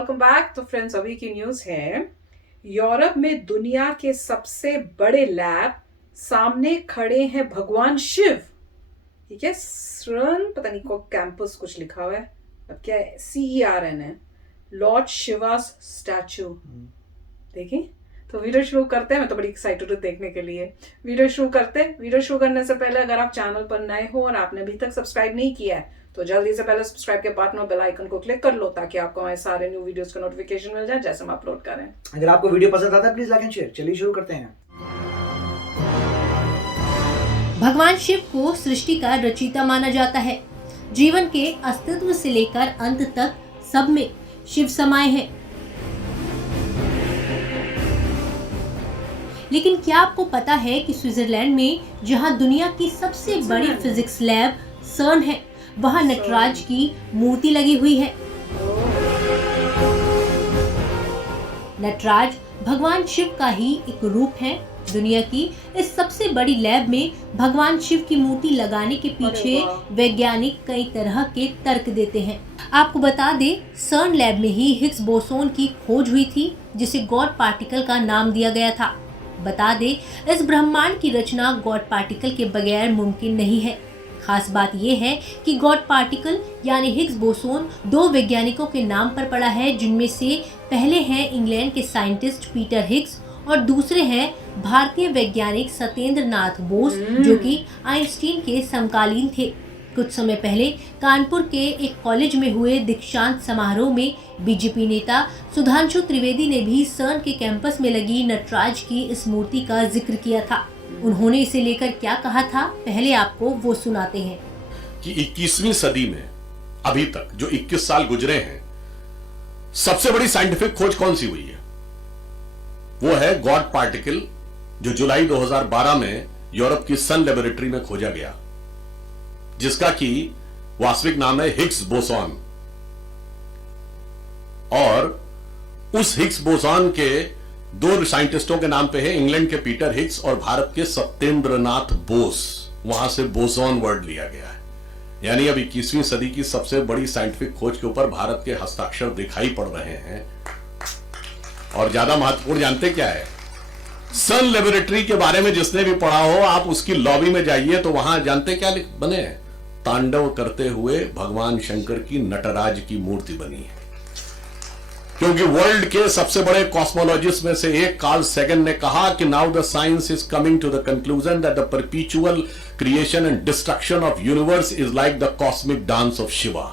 Welcome back. तो friends, अभी की न्यूज़ है, यूरोप में दुनिया के सबसे बड़े लैब सामने खड़े हैं भगवान शिव। ठीक है, CERN पता नहीं को कैंपस कुछ लिखा हुआ है, अब क्या है, CERN है, लॉर्ड शिवास स्टैचू। देखिए, तो वीडियो शुरू करते हैं। मैं तो बड़ी एक्साइटेड हूँ देखने के लिए। वीडियो शुरू करते हैं। वीडियो शुरू करने से पहले अगर आप चैनल पर नए हो और आपने अभी तक सब्सक्राइब नहीं किया है तो जल्दी से पहले सब्सक्राइब के बटन और बेल आइकन को क्लिक कर लो ताकि आपको हमारे सारे न्यू वीडियोस का नोटिफिकेशन मिल जाए जैसे हम अपलोड करें। अगर आपको वीडियो पसंद आता है प्लीज लाइक एंड शेयर। चलिए शुरू करते हैं। भगवान शिव को सृष्टि का रचयिता माना जाता है। जीवन के अस्तित्व से लेकर अंत तक सब में शिव समाये हैं। लेकिन क्या आपको पता है कि स्विट्जरलैंड में जहां दुनिया की सबसे बड़ी फिजिक्स लैब CERN है, वहां नटराज की मूर्ति लगी हुई है। नटराज भगवान शिव का ही एक रूप है। दुनिया की इस सबसे बड़ी लैब में भगवान शिव की मूर्ति लगाने के पीछे वैज्ञानिक कई तरह के तर्क देते हैं। आपको बता दें, CERN लैब में ही हिग्स बोसोन की खोज हुई थी, जिसे गॉड पार्टिकल का नाम दिया गया था। बता दें, इस ब्रह्मांड की रचना गॉड पार्टिकल के बगैर मुमकिन नहीं है। खास बात यह है कि गॉड पार्टिकल यानी हिग्स बोसोन दो वैज्ञानिकों के नाम पर पड़ा है, जिनमें से पहले हैं इंग्लैंड के साइंटिस्ट पीटर हिग्स और दूसरे हैं भारतीय वैज्ञानिक सत्येंद्र नाथ बोस, जो कि आइंस्टीन के समकालीन थे। कुछ समय पहले कानपुर के एक कॉलेज में हुए दीक्षांत समारोह में बीजेपी नेता सुधांशु त्रिवेदी ने भी CERN के कैंपस में लगी नटराज की इस मूर्ति का जिक्र किया था। उन्होंने इसे लेकर क्या कहा था, पहले आपको वो सुनाते हैं। कि 21वीं सदी में अभी तक जो 21 साल गुजरे हैं, सबसे बड़ी साइंटिफिक खोज कौन सी हुई है? वो है गॉड पार्टिकल, जो जुलाई 2012 में यूरोप की सन लेबोरेटरी में खोजा गया, जिसका कि वास्तविक नाम है हिग्स बोसॉन। और उस हिग्स बोसॉन के दो साइंटिस्टों के नाम पे है, इंग्लैंड के पीटर हिग्स और भारत के सत्येंद्र नाथ बोस। वहां से बोसॉन वर्ड लिया गया है। यानी अब 21वीं सदी की सबसे बड़ी साइंटिफिक खोज के ऊपर भारत के हस्ताक्षर दिखाई पड़ रहे हैं। और ज्यादा महत्वपूर्ण जानते क्या है? सन लेबोरेटरी के बारे में जिसने भी पढ़ा हो, आप उसकी लॉबी में जाइए तो वहां जानते क्या बने हैं? तांडव करते हुए भगवान शंकर की नटराज की मूर्ति बनी है। क्योंकि वर्ल्ड के सबसे बड़े कॉस्मोलॉजिस्ट में से एक कार्ल सेगन ने कहा कि now the science is coming to the conclusion that the perpetual creation and destruction of universe is like the cosmic dance of Shiva.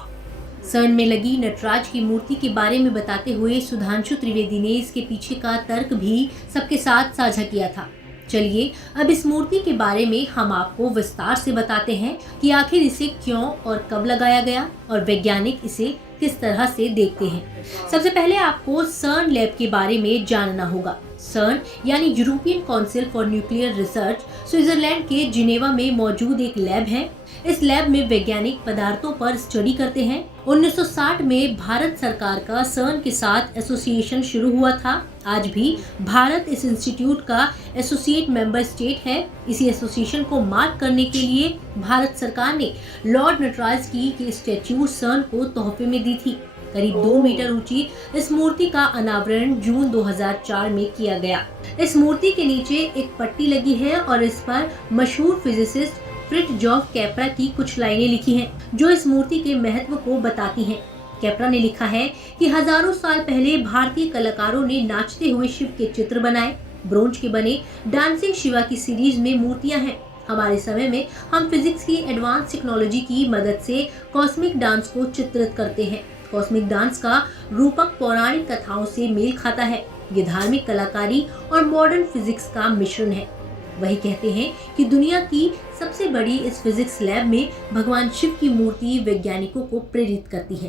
CERN में लगी नटराज की मूर्ति के बारे में बताते हुए सुधांशु त्रिवेदी ने इसके पीछे का तर्क भी सबके साथ साझा किया था। चलिए अब इस मूर्ति के बारे में हम आपको विस्तार से बताते हैं कि आखिर इसे क्यों और कब लगाया गया और वैज्ञानिक इसे किस तरह से देखते हैं। सबसे पहले आपको CERN लैब के बारे में जानना होगा। CERN यानी European council for nuclear research Switzerland के जिनेवा में मौजूद एक लैब है। इस लैब में वैज्ञानिक पदार्थों पर स्टडी करते हैं। 1960 में भारत सरकार का CERN के साथ एसोसिएशन शुरू हुआ था। आज भी भारत इस इंस्टीट्यूट का एसोसिएट मेंबर स्टेट है। इसी एसोसिएशन को मार्क करने के लिए भारत सरकार ने लॉर्ड नटराज की स्टैच्यू CERN को तोहफे में दी थी। करीब 2 मीटर ऊंची इस मूर्ति का अनावरण जून 2004 में किया गया। इस मूर्ति के नीचे एक पट्टी लगी है और इस पर मशहूर फिजिसिस्ट फ्रिट्जॉफ कैप्रा की कुछ लाइनें लिखी हैं, जो इस मूर्ति के महत्व को बताती हैं। कैप्रा ने लिखा है कि हजारों साल पहले भारतीय कलाकारों ने नाचते हुए शिव के चित्र बनाए। ब्रोंज के बने डांसिंग शिवा की सीरीज में मूर्तियां हैं। हमारे समय में हम फिजिक्स की एडवांस टेक्नोलॉजी की मदद से कॉस्मिक डांस को चित्रित करते हैं। कॉस्मिक डांस का रूपक पौराणिक कथाओं से मेल खाता है। ये धार्मिक कलाकारी और मॉडर्न फिजिक्स का मिश्रण है। वही कहते हैं कि दुनिया की सबसे बड़ी इस फिजिक्स लैब में भगवान शिव की मूर्ति वैज्ञानिकों को प्रेरित करती है।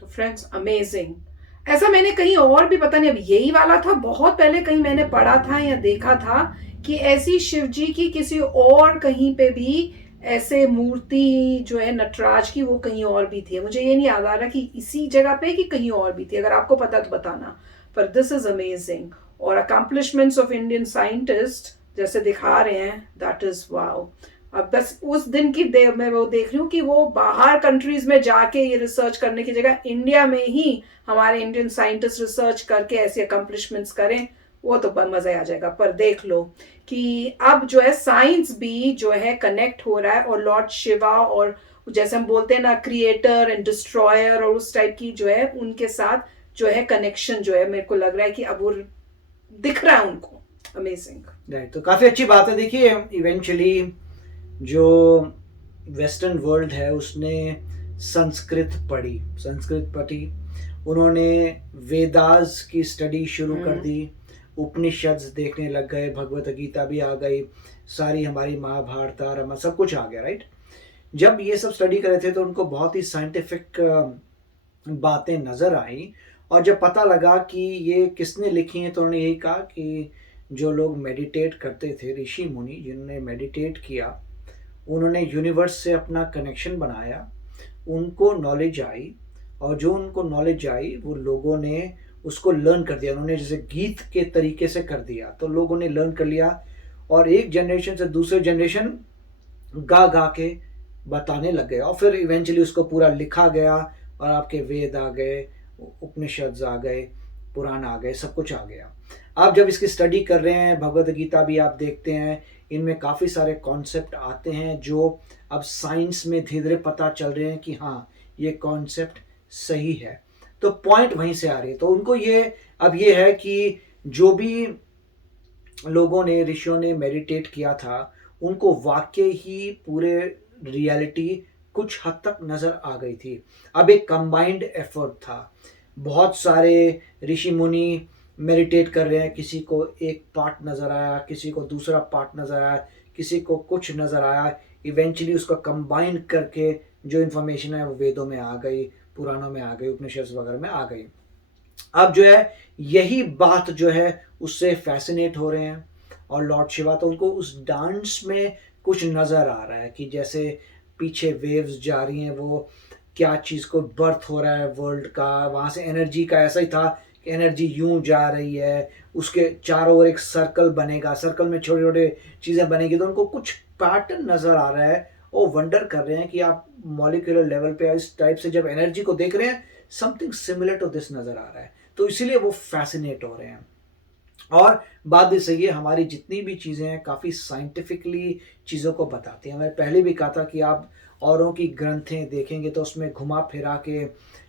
तो फ्रेंड्स, अमेजिंग। ऐसा मैंने कहीं और भी, पता नहीं अब यही वाला था, बहुत पहले कहीं मैंने पढ़ा था या देखा था कि ऐसी शिव जी की किसी और कहीं पे भी ऐसे मूर्ति जो है नटराज की, वो कहीं और भी थी। मुझे ये नहीं याद आ रहा कि इसी जगह पे कि कहीं और भी थी। अगर आपको पता तो बताना। पर दिस इज अमेजिंग। और अकम्पलिशमेंट्स ऑफ इंडियन साइंटिस्ट जैसे दिखा रहे हैं, दैट इज वाओ। अब बस उस दिन की मैं वो देख रही हूँ कि वो बाहर कंट्रीज में जाके ये रिसर्च करने की जगह इंडिया में ही हमारे इंडियन साइंटिस्ट रिसर्च करके ऐसी अकम्पलिशमेंट्स करें, वो तो मजा आ जाएगा। पर देख लो कि अब जो है साइंस भी जो है कनेक्ट हो रहा है, और लॉर्ड शिवा और जैसे हम बोलते हैं ना क्रिएटर एंड डिस्ट्रॉयर और उस टाइप की जो है उनके साथ जो है कनेक्शन जो है मेरे को लग रहा है कि अब वो दिख रहा है उनको। Amazing, right. तो काफ़ी अच्छी बात है। देखिए इवेंचुअली जो वेस्टर्न वर्ल्ड है उसने संस्कृत पढ़ी, उन्होंने वेदास की स्टडी शुरू कर दी, उपनिषद देखने लग गए, भगवत गीता भी आ गई, सारी हमारी महाभारत रामायण सब कुछ आ गया, राइट। जब ये सब स्टडी कर रहे थे तो उनको बहुत ही साइंटिफिक बातें नज़र आई, और जब पता लगा कि ये किसने लिखी है तो उन्होंने यही कहा कि जो लोग मेडिटेट करते थे, ऋषि मुनि जिन्होंने मेडिटेट किया, उन्होंने यूनिवर्स से अपना कनेक्शन बनाया, उनको नॉलेज आई, और जो उनको नॉलेज आई वो लोगों ने उसको लर्न कर दिया। उन्होंने जैसे गीत के तरीके से कर दिया, तो लोगों ने लर्न कर लिया, और एक जनरेशन से दूसरे जनरेशन गा गा के बताने लग गए, और फिर इवेंचुअली उसको पूरा लिखा गया, और आपके वेद आ गए, उपनिषद आ गए, पुराण आ गए, सब कुछ आ गया। आप जब इसकी स्टडी कर रहे हैं, भगवत गीता भी आप देखते हैं, इनमें काफ़ी सारे कॉन्सेप्ट आते हैं जो अब साइंस में धीरे धीरे पता चल रहे हैं कि हाँ ये कॉन्सेप्ट सही है। तो पॉइंट वहीं से आ रही है। तो उनको ये है कि जो भी लोगों ने, ऋषियों ने मेडिटेट किया था, उनको वाकई ही पूरे रियलिटी कुछ हद तक नज़र आ गई थी। अब एक कंबाइंड एफर्ट था, बहुत सारे ऋषि मुनि मेडिटेट कर रहे हैं, किसी को एक पार्ट नज़र आया, किसी को दूसरा पार्ट नज़र आया, किसी को कुछ नज़र आया, इवेंचुअली उसको कंबाइन करके जो इन्फॉर्मेशन है वो वेदों में आ गई, पुराणों में आ गई, उपनिषद वगैरह में आ गई। अब जो है यही बात जो है उससे फैसिनेट हो रहे हैं, और लॉर्ड शिवा तो उनको उस डांस में कुछ नज़र आ रहा है कि जैसे पीछे वेव्स जा रही हैं, वो क्या चीज़ को बर्थ हो रहा है वर्ल्ड का, वहाँ से एनर्जी का ऐसा ही था कि एनर्जी यूं जा रही है, उसके चारों ओर एक सर्कल बनेगा, सर्कल में छोटे छोटे चीज़ें बनेगी, तो उनको कुछ पैटर्न नज़र आ रहा है। वो वंडर कर रहे हैं कि आप मॉलिक्यूलर लेवल पे इस टाइप से जब एनर्जी को देख रहे हैं, समथिंग सिमिलर टू दिस नज़र आ रहा है, तो इसीलिए वो फैसिनेट हो रहे हैं। और बात भी सही है, हमारी जितनी भी चीज़ें हैं काफ़ी साइंटिफिकली चीज़ों को बताती हैं। मैंने पहले भी कहा था कि आप औरों की ग्रंथें देखेंगे तो उसमें घुमा फिरा के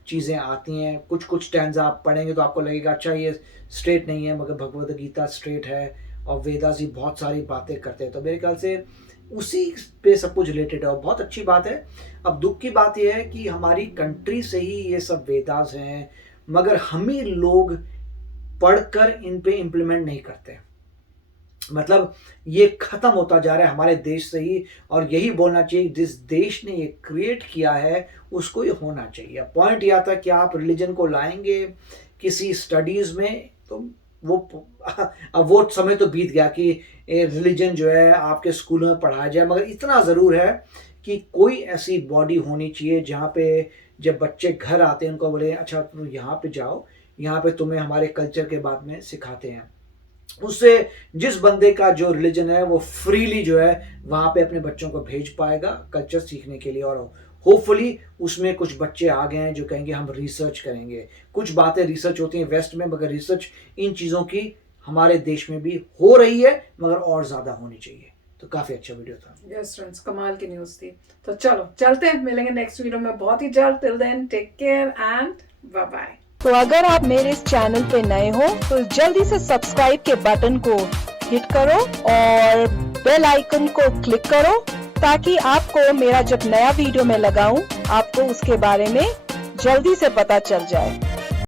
चीज़ें आती हैं, कुछ कुछ स्टैंजा आप पढ़ेंगे तो आपको लगेगा अच्छा ये स्ट्रेट नहीं है, मगर भगवद गीता स्ट्रेट है, और वेदास जी बहुत सारी बातें करते हैं। तो मेरे ख्याल से उसी पे सब कुछ रिलेटेड है, और बहुत अच्छी बात है। अब दुख की बात यह है कि हमारी कंट्री से ही ये सब वेदास हैं, मगर हम ही लोग पढ़कर इन पे इम्प्लीमेंट नहीं करते। मतलब ये खत्म होता जा रहा है हमारे देश से ही, और यही बोलना चाहिए जिस देश ने ये क्रिएट किया है उसको ये होना चाहिए। पॉइंट यह था कि आप रिलीजन को लाएंगे किसी स्टडीज़ में, तो अब वो समय तो बीत गया कि रिलीजन जो है आपके स्कूलों में पढ़ाया जाए, मगर इतना ज़रूर है कि कोई ऐसी बॉडी होनी चाहिए जहाँ पे जब बच्चे घर आते हैं उनको बोले अच्छा तुम यहाँ पे जाओ, यहाँ पे तुम्हें हमारे कल्चर के बारे में सिखाते हैं। उससे जिस बंदे का जो रिलीजन है वो फ्रीली जो है वहाँ पे अपने बच्चों को भेज पाएगा कल्चर सीखने के लिए, और होपफुली उसमें कुछ बच्चे आ गए हैं जो कहेंगे हम रिसर्च करेंगे। कुछ बातें रिसर्च होती हैं वेस्ट में, मगर रिसर्च इन चीज़ों की हमारे देश में भी हो रही है, मगर और ज़्यादा होनी चाहिए। तो काफ़ी अच्छा वीडियो था। यस फ्रेंड्स, कमाल की न्यूज़ थी। तो चलो चलते हैं, मिलेंगे नेक्स्ट वीडियो में बहुत ही जल्द। Till then take care and bye bye. तो अगर आप मेरे इस चैनल पे नए हो तो जल्दी से सब्सक्राइब के बटन को हिट करो और बेल आइकन को क्लिक करो, ताकि आपको मेरा जब नया वीडियो मैं लगाऊं आपको उसके बारे में जल्दी से पता चल जाए।